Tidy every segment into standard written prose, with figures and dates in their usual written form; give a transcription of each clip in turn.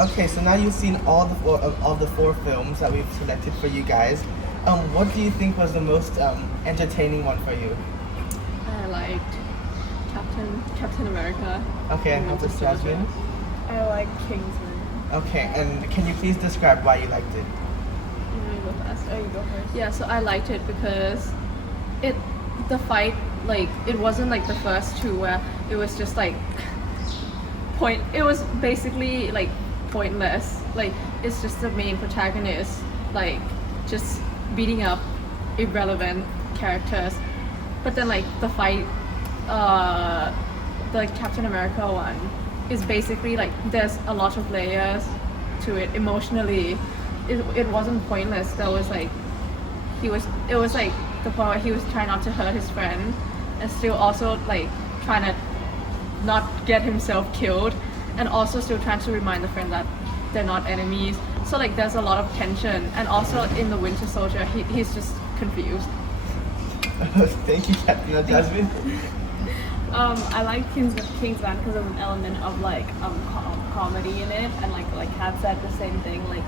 Okay, so now you've seen all the four films that we've selected for you guys. What do you think was the most entertaining one for you? I liked Captain America. Okay, and and how Winter was Soldier. Jasmine? I like Kingsman. Okay, and can you please describe why you liked it? You want me to go first? Oh, you go first. Yeah, so I liked it because it the fight, like, it wasn't like the first two where it was just like it was basically like pointless. Like, it's just the main protagonist, like, just beating up irrelevant characters. But then like the fight, uh the Captain America one is basically like there's a lot of layers to it emotionally. It wasn't pointless. There was like it was like the point where he was trying not to hurt his friend and still also like trying to not get himself killed, and also still trying to remind the friend that they're not enemies. So like there's a lot of tension, and also in the Winter Soldier he's just confused. Thank you, Captain Jasmine. I like Kingsman because there's an element of like comedy in it, and like Kat said, the same thing. Like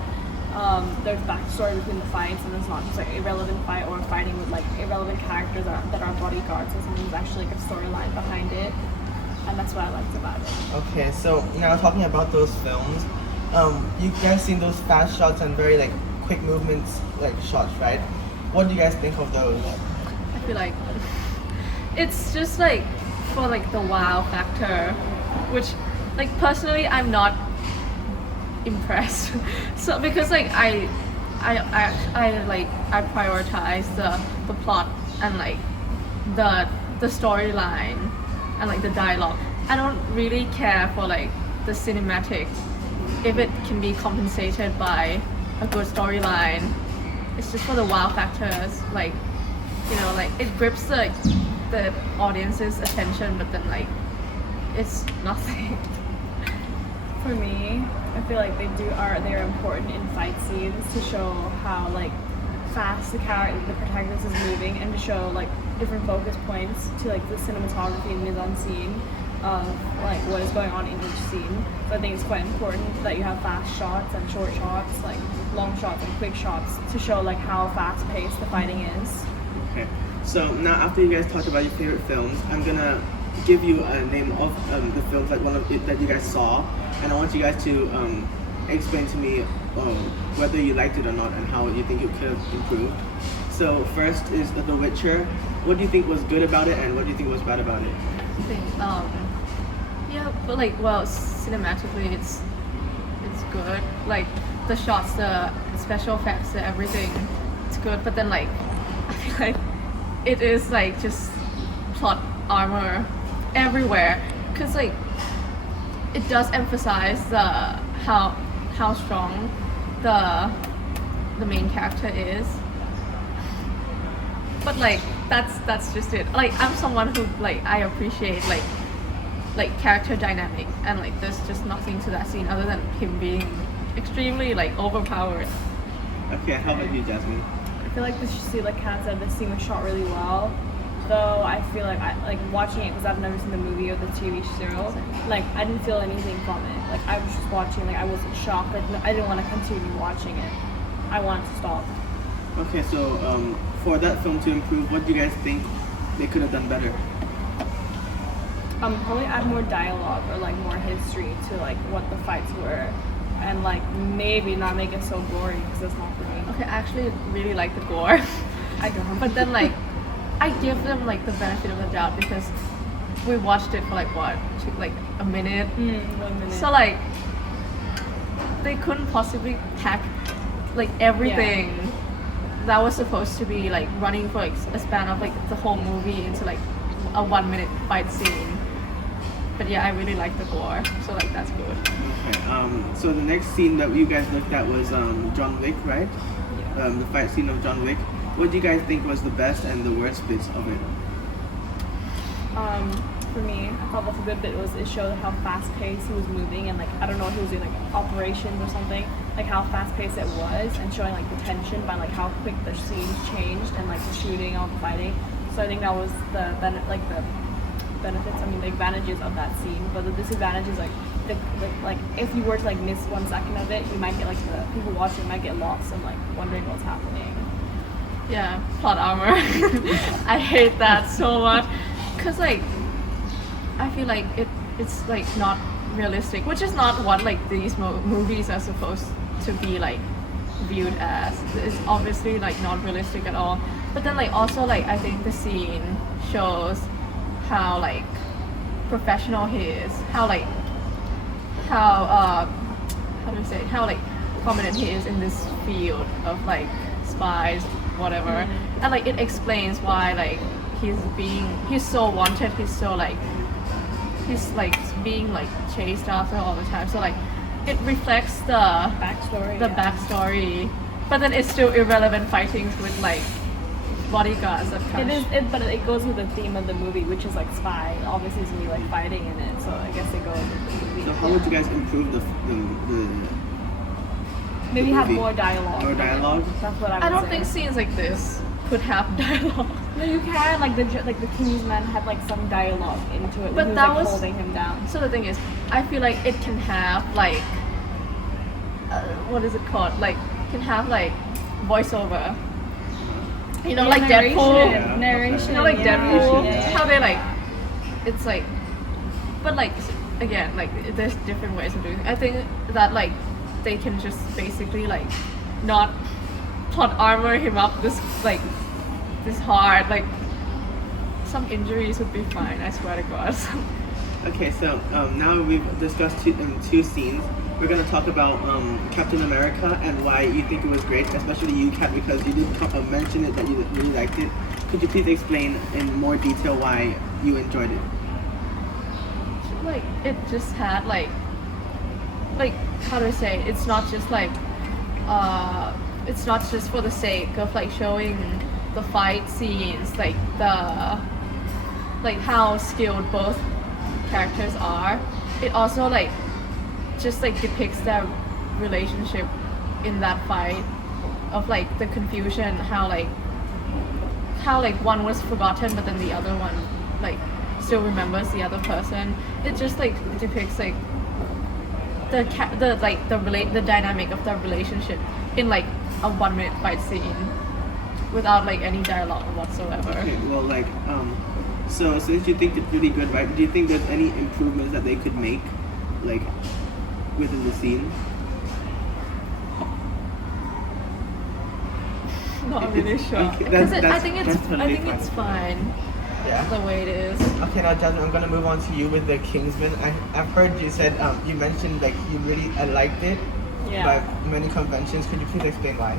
there's backstory between the fights, and it's not just like irrelevant fight or fighting with like irrelevant characters that are bodyguards or something. There's actually like a storyline behind it, and that's what I liked about it. Okay, so now talking about those films, you guys seen those fast shots and very like quick movements like shots, right? What do you guys think of those? I feel like it's just like for like the wow factor, which like personally I'm not impressed. So because like I prioritize the plot and like the storyline and like the dialogue. I don't really care for like the cinematic if it can be compensated by a good storyline. It's just for the wow factors, like, you know, like it grips the audience's attention, but then like it's nothing. For me, I feel like they're important in fight scenes to show how like fast the protagonist is moving, and to show like different focus points to like the cinematography and mise-en-scene of like what is going on in each scene. So I think it's quite important that you have fast shots and short shots, like long shots and quick shots, to show like how fast paced the fighting is. Okay, so now after you guys talked about your favorite films, I'm gonna give you a name of the films like one of it that you guys saw, and I want you guys to explain to me whether you liked it or not and how you think it could have improved. So first is The Witcher. What do you think was good about it, and what do you think was bad about it? I think yeah, but like, well, cinematically it's good. Like the shots, the special effects, everything, it's good. But then like I feel like it is like just plot armor everywhere, because like it does emphasize how strong the main character is. But like that's just it. Like I'm someone who like I appreciate like character dynamic, and like there's just nothing to that scene other than him being extremely like overpowered. Okay, how about you, Jasmine? I feel like like Kat said, this scene was shot really well. Though I feel like I like watching it because I've never seen the movie or the TV show. Like I didn't feel anything from it. Like I was just watching. Like I wasn't shocked. Like I didn't want to continue watching it. I wanted to stop. Okay, so for that film to improve, what do you guys think they could have done better? Probably add more dialogue or like more history to like what the fights were, and like maybe not make it so gory because that's not for me. Okay, I actually really like the gore. I don't. But then like I give them like the benefit of the doubt because we watched it for like what, like a minute. 1 minute. So like they couldn't possibly pack like everything that was supposed to be like running for like a span of like the whole movie into like a 1 minute fight scene. But yeah, I really like the gore, so like that's good. Okay, so the next scene that you guys looked at was John Wick, right? Yeah. The fight scene of John Wick. What do you guys think was the best and the worst bits of it? For me, I thought the good bit was it showed how fast paced he was moving, and like I don't know if he was doing like operations or something, like how fast paced it was, and showing like the tension by like how quick the scenes changed and like the shooting, all the fighting. So I think that was the benefits. I mean, the advantages of that scene, but the disadvantage is like like if you were to like miss 1 second of it, you might get like the people watching might get lost and like wondering what's happening. Yeah, plot armor. I hate that so much. Cause like, I feel like it's like not realistic, which is not what like these movies are supposed to be like viewed as. It's obviously like not realistic at all. But then like also like I think the scene shows how like professional he is, how like how do I say it? How like prominent he is in this field of like spies, whatever. And like it explains why like he's so wanted, he's like being like chased after all the time. So like it reflects the backstory, but then it's still irrelevant fightings with like bodyguards that come. But it goes with the theme of the movie, which is like spy. Obviously, it's gonna be like fighting in it, so I guess it goes with the movie. So how would you guys improve the Maybe have movie? more dialogue. More dialogue? That's what I don't think scenes like this could have dialogue. No, you can. Like the Kingsman had like some dialogue into it. But when he that was, like, was- holding him down. So the thing is, I feel like it can have like what is it called? Like can have like voiceover. You know, like narration, Deadpool. Yeah. narration. You know, like yeah. Deadpool. Yeah. How they like, it's like, but like again, like there's different ways of doing it. I think that like they can just basically like not plot armor him up this hard. Like some injuries would be fine. I swear to God. Okay, so now we've discussed two scenes. We're gonna talk about Captain America and why you think it was great, especially you, Kat, because you did mention it that you really liked it. Could you please explain in more detail why you enjoyed it? Like it just had like how do I say it? It's not just like it's not just for the sake of like showing the fight scenes, like how skilled both characters are. It also like just like depicts their relationship in that fight of like the confusion, how like one was forgotten but then the other one like still remembers the other person. It just like depicts like the dynamic of their relationship in like a 1 minute fight scene without like any dialogue whatsoever. Okay, well, like, so since you think it's really good, right? Do you think there's any improvements that they could make, like, within the scene? Not really sure. Okay, Because that's- I think that's totally it's fine Yeah. the way it is. Okay, now Jasmine, I'm gonna move on to you with the Kingsman. I've heard you said you mentioned like you really liked it Yeah. by many conventions. Could you please explain why?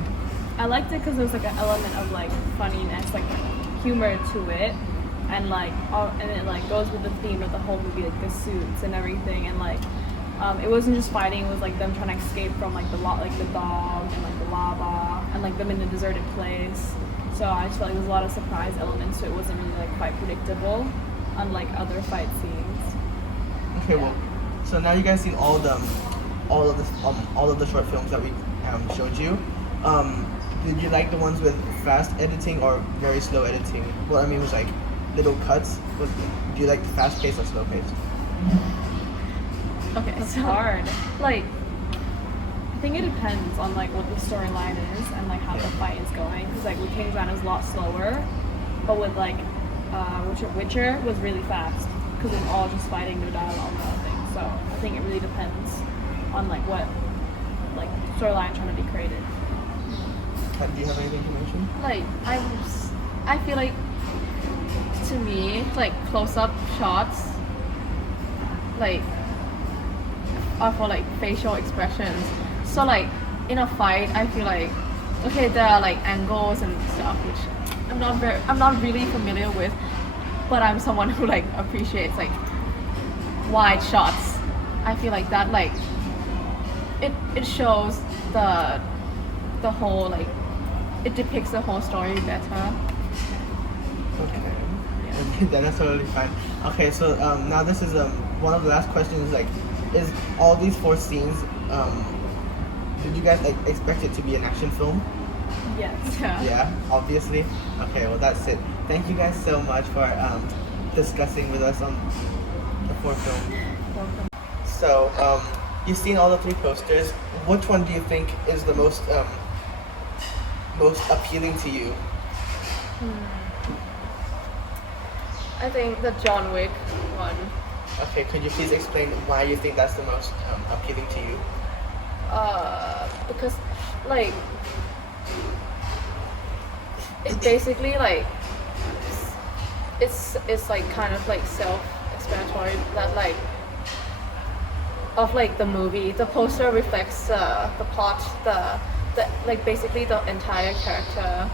I liked it because there was like an element of like funniness, like humor to it, and like and it like goes with the theme of the whole movie, like the suits and everything, and like it wasn't just fighting; it was like them trying to escape from like the dog and like the lava, and like them in a deserted place. So I just felt like there was a lot of surprise elements, so it wasn't really like quite predictable, unlike other fight scenes. Okay, well, so now you guys seen all of the short films that we showed you. Did you like the ones with fast editing or very slow editing? What I mean was like little cuts. Do you like the fast paced or slow paced? Okay, It's so hard. like I think it depends on like what the storyline is and like how the fight is going. Because like with Kingsman is a lot slower, but with like Witcher was really fast because it's all just fighting, no dialogue, no nothing. So I think it really depends on like what like storyline trying to be created. Kat, do you have anything to mention? like I feel like to me like close-up shots like are for like facial expressions. So like in a fight I feel like okay there are like angles and stuff which I'm not really familiar with, but I'm someone who like appreciates like wide shots. I feel like that like it shows the whole like it depicts the whole story better. Okay. Yeah. That's totally fine. Okay, so now this is one of the last questions. Like, is all these 4 scenes? Did you guys like expect it to be an action film? Yes. Yeah. Yeah, obviously. Okay, well that's it. Thank you guys so much for discussing with us on the 4 films. Welcome. So, you've seen all the three posters. Which one do you think is the most appealing to you? I think the John Wick one. Okay, could you please explain why you think that's the most appealing to you? Because like it basically like it's like kind of like self-explanatory that like of like the movie. The poster reflects the plot, the like basically the entire character.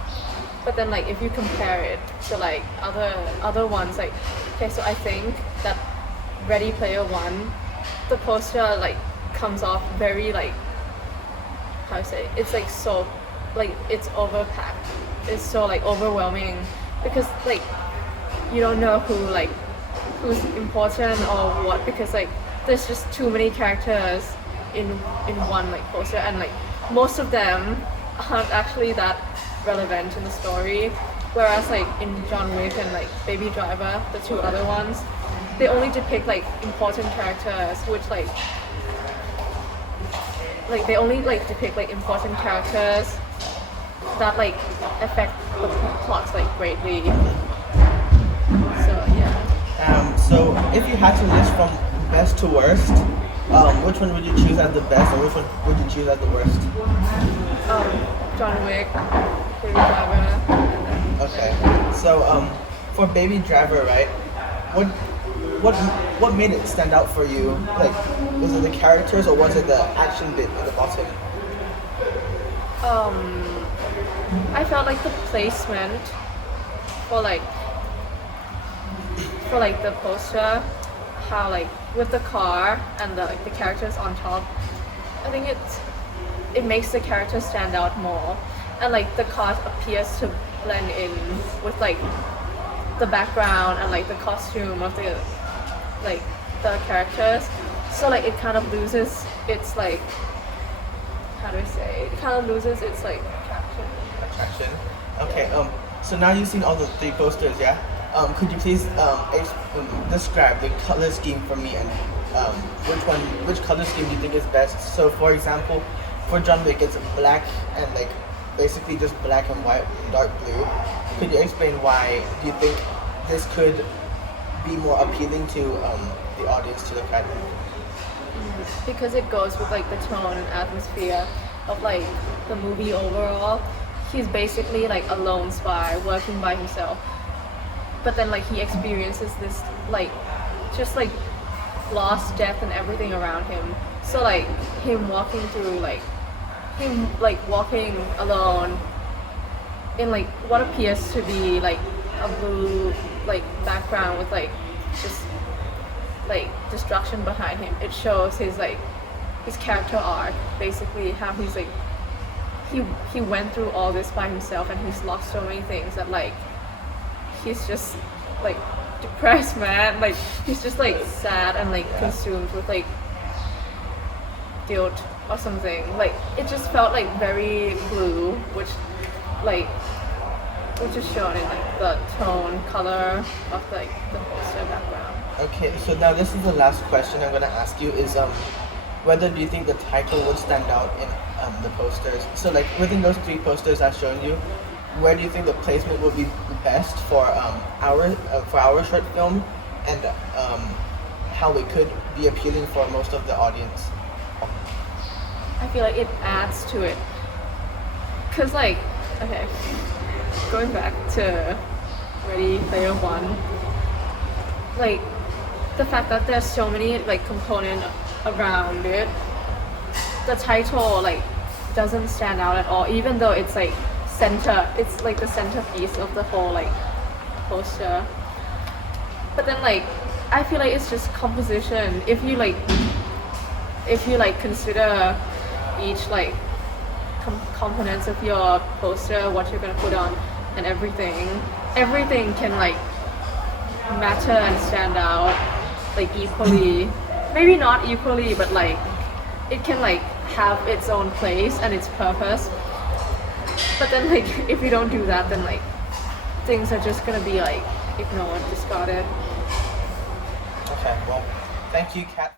But then like if you compare it to like other ones, like okay, so I think that Ready Player One, the poster like comes off very like how to say, it's like so like it's overpacked. It's so like overwhelming because like you don't know who's important or what, because like there's just too many characters in one like poster, and like most of them aren't actually that relevant in the story, whereas like in John Wick and like Baby Driver, the two other ones, they only depict like important characters, which like they only like depict like important characters that like affect the plots like greatly. So yeah. So if you had to list from best to worst, which one would you choose as the best, and which one would you choose as the worst? John Wick, Baby Driver, and then Okay. So for Baby Driver, right? What made it stand out for you? Like, was it the characters or was it the action bit at the bottom? I felt like the placement for like the poster, how like with the car and the like the characters on top, I think it makes the characters stand out more, and like the car appears to blend in with like the background and like the costume of the like the characters, so like it kind of loses its like, how do I say, it kind of loses its like Attraction. Okay. So now you've seen all the three posters, yeah? Could you please describe the color scheme for me, and which color scheme do you think is best? So, for example, for John Wick, it's black and like basically just black and white, dark blue. Could you explain why do you think this could be more appealing to the audience to look at? Because it goes with like the tone and atmosphere of like the movie overall. He's basically like a lone spy working by himself, but then like he experiences this like just like loss, death, and everything around him. So like him walking alone in like what appears to be like a blue like background with like just like destruction behind him. It shows his like his character arc, basically how he's like he went through all this by himself, and he's lost so many things that like he's just like depressed, man. Like he's just like sad and like consumed with like guilt or something. Like it just felt like very blue, which is shown in like the tone, color of like the poster background. Okay, so now this is the last question I'm gonna ask you is whether do you think the title would stand out in the posters? So like within those three posters I've shown you, where do you think the placement would be best for our short film, and how it could be appealing for most of the audience? I feel like it adds to it, cause like okay, going back to Ready Player One, like the fact that there's so many like components around it, the title like doesn't stand out at all, even though it's like it's like the centerpiece of the whole like poster. But then like I feel like it's just composition. If you consider each like components of your poster, what you're gonna put on and everything can like matter and stand out like equally. Maybe not equally, but like it can like have its own place and its purpose. But then like if you don't do that, then like things are just gonna be like ignored, discarded. Okay, well, thank you, Kat.